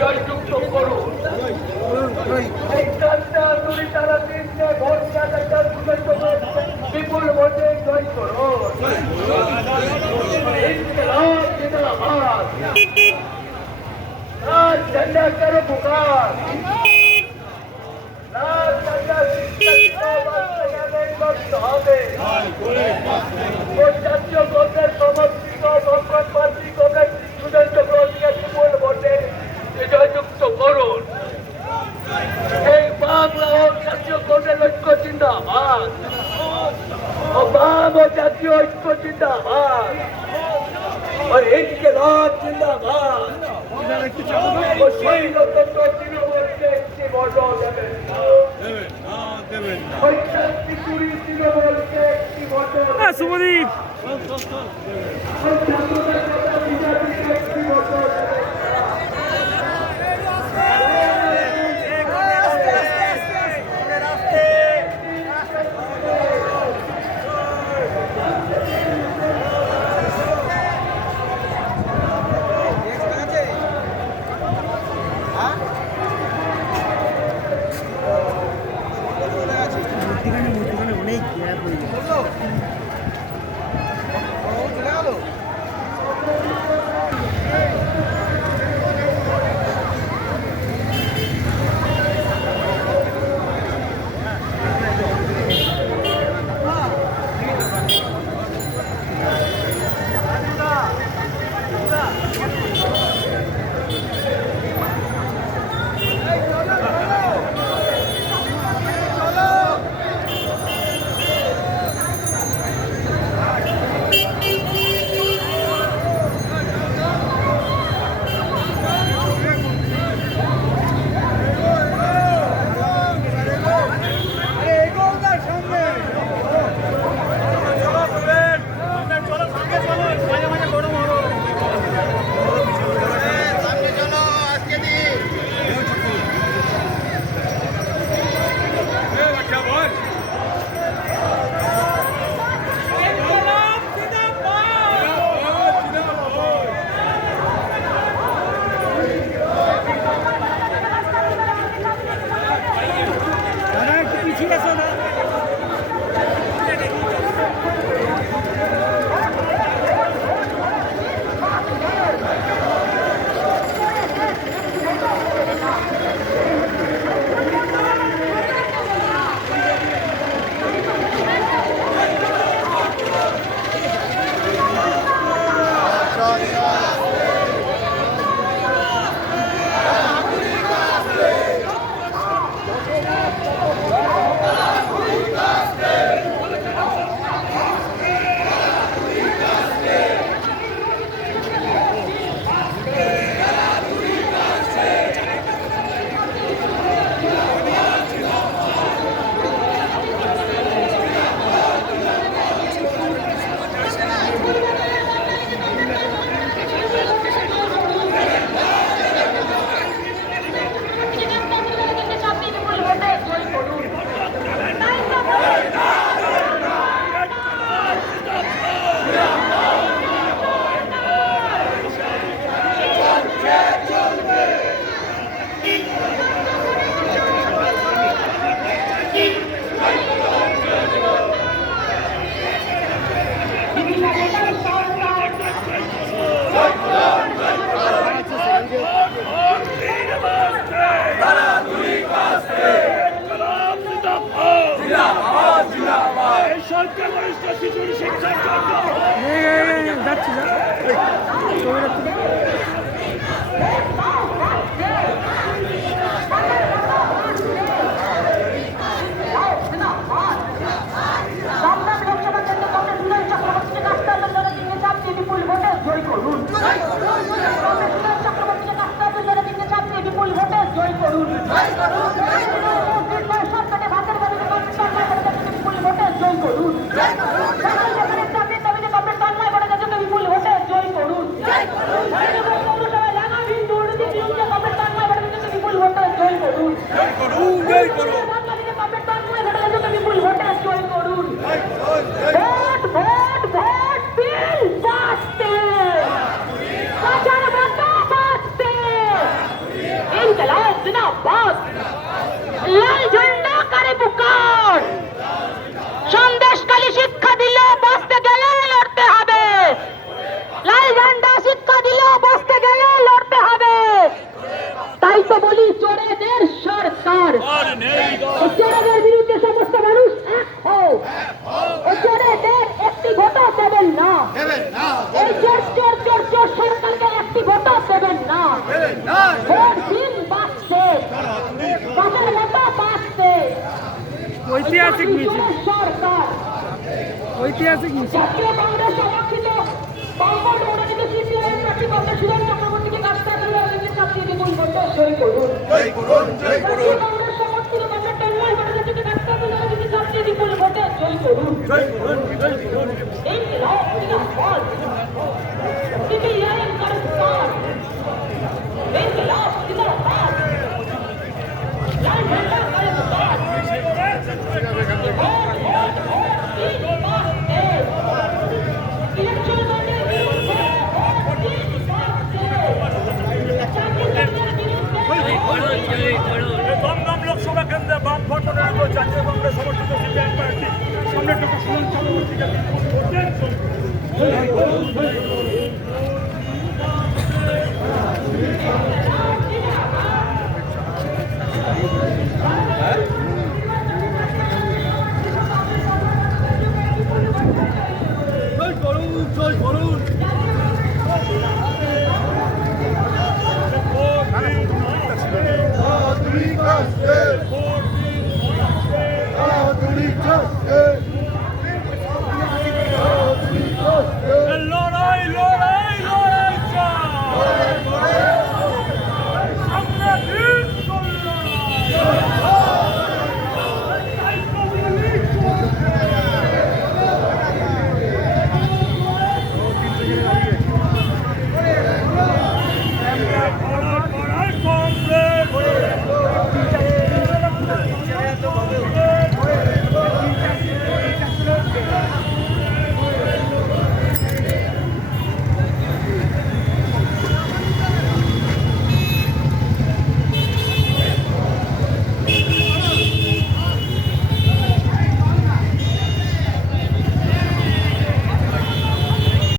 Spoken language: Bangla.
জয়যুক্ত করুন এই চারটা দুই তারা তিনটে ভোট বিপুল ভোটে জয় করুন। लाल झंडा करो पुकार, लाल झंडा জাতীয় কংগ্রেস সমর্থিত সংবাদ পার্টি কংগ্রেস সুজন চক্রবর্তীকে বিপুল ভোটে জয়যুক্ত করুন। এই বাংলা ও জাতীয় কংগ্রেস ঐক্য জিন্দাবাদ, বাম ও জাতীয় ঐক্য জিন্দাবাদ, और इनके लाभ जिंदाबाद। শুভদীপ অনেক গ্যাপ হয়ে গেছে। জয় করুন। চোরেদের বিরুদ্ধে সমস্ত মানুষ এক হও। এই চোরেদের একটি ভোটও দেবেন না। এই চোর চোর চোর চোর সরকারকে একটি ভোটও দেবেন না। ভোট দিন বাঁচতে, বাঁচার মতো বাঁচতে। ঐতিহাসিক মিছিল, সরকার ঐতিহাসিক মিছিল। জাতীয় কংগ্রেস সমর্থিত বামফ্রন্ট মনোনীত সিপিআইএম প্রার্থী ডক্টর সুজন চক্রবর্তীকে রাস্তা দিয়ে অভিযোগ চাপিয়ে দিয়ে পরিবর্তন সই করুন। জাতীয় কংগ্রেস সমর্থিত ডক্টর তন্ময় ভট্টাচার্যকে রাস্তা দিয়ে অভিযোগ চাপিয়ে দিয়ে পরিবর্তন সই করুন। ইনকিলাব জিন্দাবাদ। সিপিআইএম কারস্তান। ইনকিলাব জিন্দাবাদ। লাল ঝান্ডা কারস্তান। দমদম লোকসভা কেন্দ্রে বামফ্রন্ট মনোনীত জাতীয় কংগ্রেস সমর্থিত সিপিআইএম প্রার্থী সম্রাট ডক্টর সুজন চক্রবর্তীকে